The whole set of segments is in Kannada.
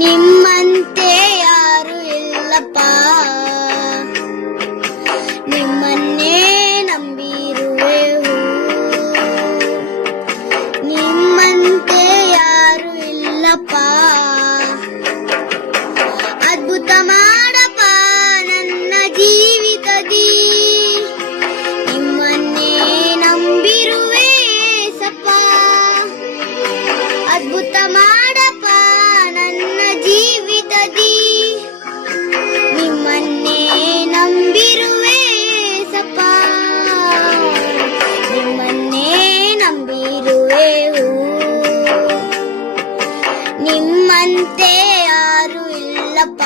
ನಿಮ್ಮಂತೆ ಯಾರು ಇಲ್ಲಪ್ಪ, ನಿಮ್ಮನ್ನೇ ನಂಬಿರುವೆವು. ನಿಮ್ಮಂತೆ ಯಾರು ಇಲ್ಲಪ್ಪ, ಅದ್ಭುತ ಮಾಡಪ್ಪ ನನ್ನ ಜೀವಿತದಿ. ನಿಮ್ಮನ್ನೇ ನಂಬಿರುವೆ ಸಪ್ಪ, ಅದ್ಭುತ ಮಾಡಪ್ಪ ನನ್ನ ಜೀವಿತದಿ. ನಿಮ್ಮನ್ನೇ ನಂಬಿರುವೆ ಸಪ್ಪ, ನಿಮ್ಮನ್ನೇ ನಂಬಿರುವೆವು. ನಿಮ್ಮಂತೆ ಯಾರು ಇಲ್ಲಪ್ಪ.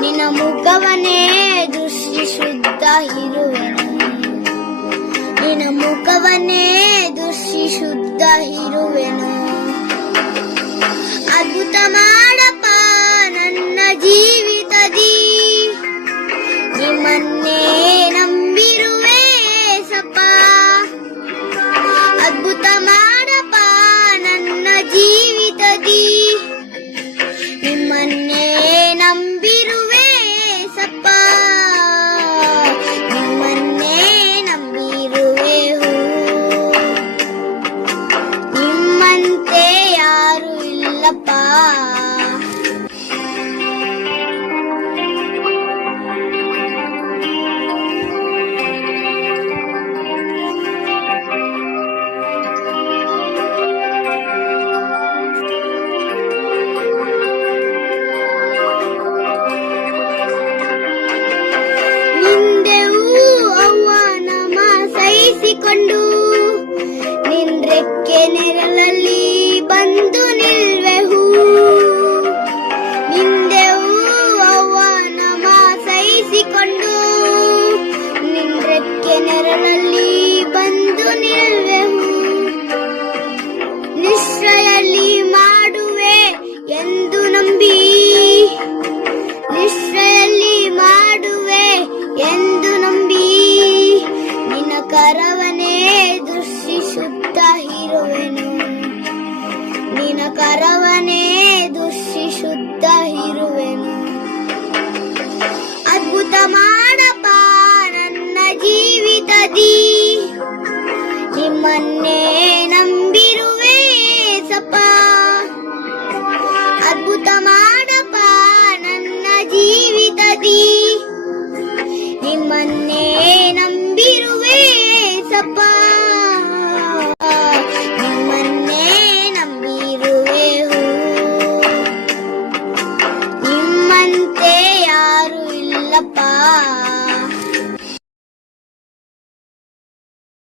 ನಿನ್ನ ಮುಖವನ್ನೇ ದೃಷ್ಟಿಸುತ್ತ ಇರುವೆನು, ನಿನ್ನ ಮುಖವನ್ನೇ ದೃಷ್ಟಿಸುತ್ತ ಇರುವೆನು. ಅದ್ಭುತ ಮಾಡಪ್ಪ ನನ್ನ ಜೀವಿತದಿ. ನಿಮ್ಮನ್ನೇ ನಂಬಿರುವೆ ಸಪ್ಪ, ಅದ್ಭುತ ಮಾಡಪ್ಪ ನನ್ನ ಜೀವಿತದಿ. ನಿಮ್ಮನ್ನೇ ನಂಬಿರುವೆ ಸಪ್ಪ, ನಿಮ್ಮನ್ನೇ ನಂಬಿರುವೆವು. ನಿಮ್ಮಂತೆ ಯಾರು ಇಲ್ಲಪ್ಪ. ಸಹಿಸಿಕೊಂಡು ನಿನ್ರೆಕ್ಕೆ ನೆರಳಲ್ಲಿ ಬಂದು ನಿಲ್ವೆವು. ನಿಂದೆವು ಅವನಮ ಸಹಿಸಿಕೊಂಡು ನಿನ್ರೆಕ್ಕೆ ನೆರಳಲ್ಲಿ ಬಂದು ನಿಲ್ವೆವು. ನಿಶ್ಚಯಲ್ಲಿ ಮಾಡುವೆ ಎಂದು ನಂಬಿ, ನಿಶ್ಚಯಲ್ಲಿ ಮಾಡುವೆ ಎಂದು ನಂಬಿ. ನಿನ್ನ ಕರವನ್ನೇ ದೃಷ್ಟಿಸುತ್ತ ಇರುವೆನು, ನಿನ್ನ ಕರವನ್ನೇ ದೃಷ್ಟಿಸುತ್ತ ಇರುವೆನು. ಅದ್ಭುತ ಮಾಡಪ್ಪ ನನ್ನ ಜೀವಿತದಿ. ನಿಮ್ಮನ್ನೇ ನಂಬಿ